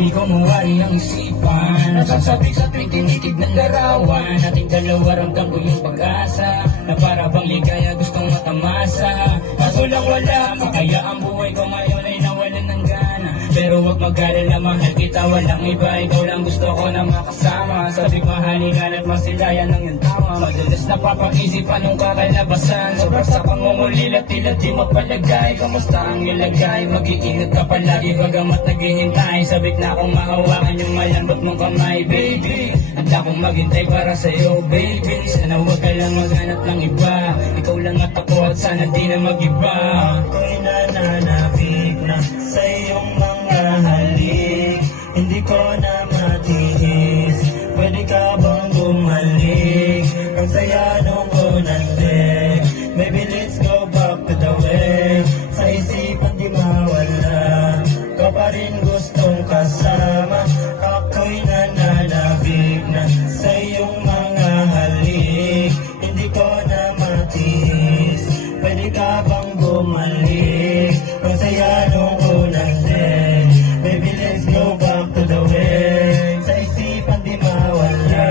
Di ko mawari ang isipan, nasasabi sa tuwing tinitig ng larawan. Ating dalawa ramdam ko yung pag-asa, na para bang ligaya gustong matamasa. Kaso lang wala ka, kaya ang buhay ko ngayon ay nawalan ng gana. Pero wag mag-alala, mahal kita, walang iba. Ikaw lang gusto ko na makasama. Sabi ko halikan at masilayan ng iyong tama. Madalas napapag-isipan ng kakalabasan. Sobrang sa pangungulila, tila di mapalagay. Kamusta ang ilagay? Mag-iingat ka palagi bagamat naghihintay. Sabik na akong mahawakan yung malambot mong kamay, baby. Handa akong maghintay para sa'yo, baby. Sana wag ka lang maghanap ng iba. Ikaw lang at ako at sana di na mag-iba. Ako'y nananabik na sa iyong mga halik. Hindi ko na matiis, pwede ka bang bumalik? Ang saya nung unang dek, baby let's go back to the way. Sa isipan di mawala, ka pa rin gustong kasama. Ako'y nananabik na sa iyong mga halik. Hindi ko na matiis, pwede ka bang bumalik? Ang saya nung unang day, baby let's go back to the way. Sa isipan di mawala,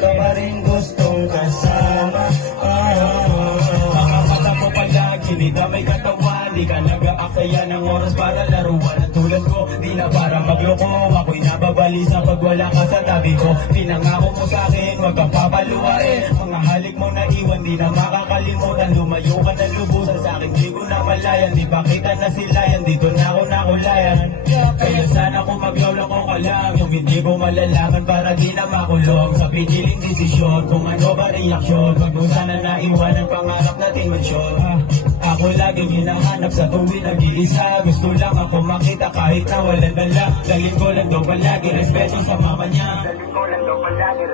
ka pa rin gustong kasama. Makapata mo palagi, di na may katawan. Di ka nag-aaksaya ng oras para laruan. At tulad ko, di na para magloko. Ako'y nababalisa pag wala ka sa tabi ko. Pinangako mo sa'kin, wag kang papaluwain. Mga halik mo na iwan, di na makakalimutan. Lumayo ka na lubusan sa'kin, di ko na malayan. Di ba kita na silayan, dito na ako nakulayan. Kaya sana kung maglawlang ko ka lang, yung hindi ko malalaman para di na makulong. Sa piniling desisyon, kung ano ba reaksyon. Wag mo sana naiwan ang pangarap nating mansyon. Ako laging hinahanap sa tuwing nag-iisa. Gusto lang ako makita kahit na walang dala. Dalhin ko lang daw palagi, respeto sa mama niya.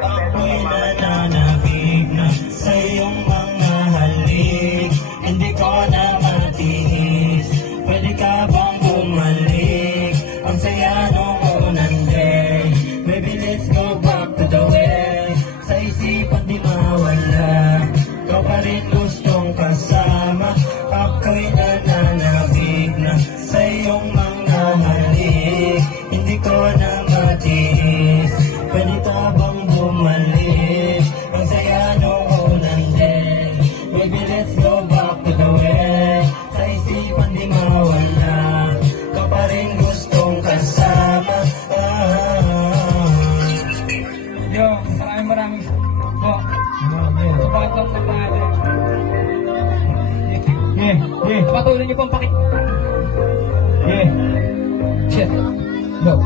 Ako'y nananabik na sa iyong mga halik. Hindi ko na matiis, pwede ka bang bumalik? Ang saya nung unang day, baby let's go back to the way. Sa isipan di mawala, ka pa rin gustong kasama. Ako'y nananabik na sa iyong mga halik. Hindi ko na matiis, pwede ka bang bumalik? Ang saya nung unang day, baby let's go back to the way. Sa isipan di mawala, ka pa rin gustong kasama. Yo, maraming po. Patong na tayo. Patuloy niyo pang pakit. Yeah. Shit. Go.